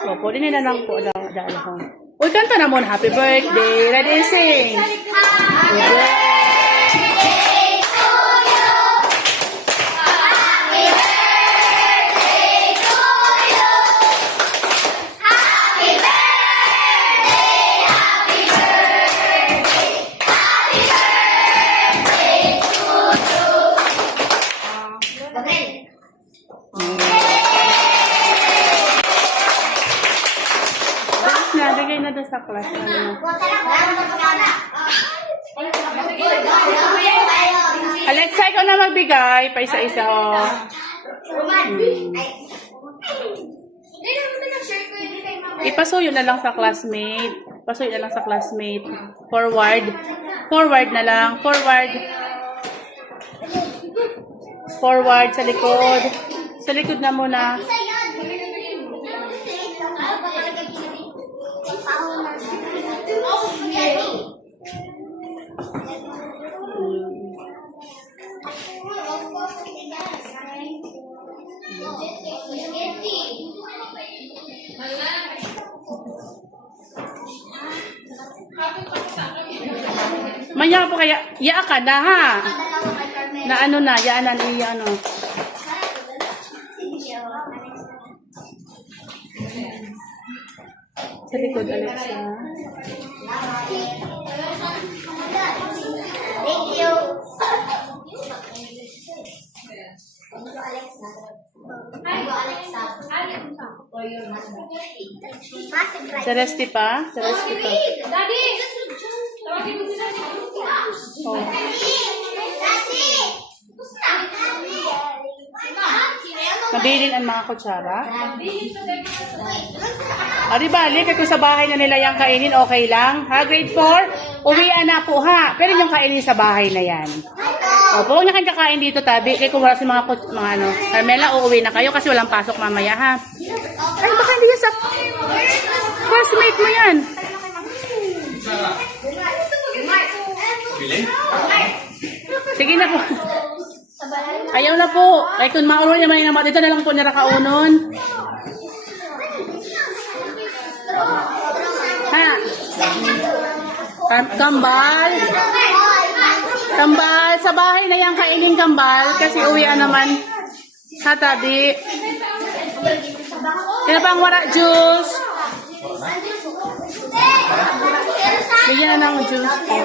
Opo, din na lang po. Dahil ako. Uy, kanta na muna. Happy birthday. Ready and sing. Happy birthday. Bigay na doon sa class. Alexa, ikaw na magbigay. Pa isa-isa. Ipasuyo na lang sa classmate. Pasuyo na lang sa classmate. Forward. Forward na lang. Forward. Forward sa likod. Sa likod na muna. Maya po kaya, iya ka na ha. Na ano na, yaan na niya ano. Sa likod, Alexa. Thank you. Sa resti pa? Sa resti pa. Daddy! Oh. Mabilin ang mga kutsara. Di balik, kung sa bahay na nila yung kainin, okay lang. Ha, grade 4, uwian na po ha. Pero yung kainin sa bahay na yan. Opo, huwag niya kayong kakain dito, tabi. Kaya kung wala si mga ano, Carmela, uuwi na kayo kasi walang pasok mamaya ha. Ay, baka hindi yan sa classmate mo yan. Sige na po. Ayaw na po. Kahit kung maulo niya may naman, dito na lang po niya rakaunon. Ha? Kambal. Kambal. Sa bahay na yung kainin kambal. Kasi uwian naman. Ha, tabi. Sino pang wara juice? Bigyan na ng juice po.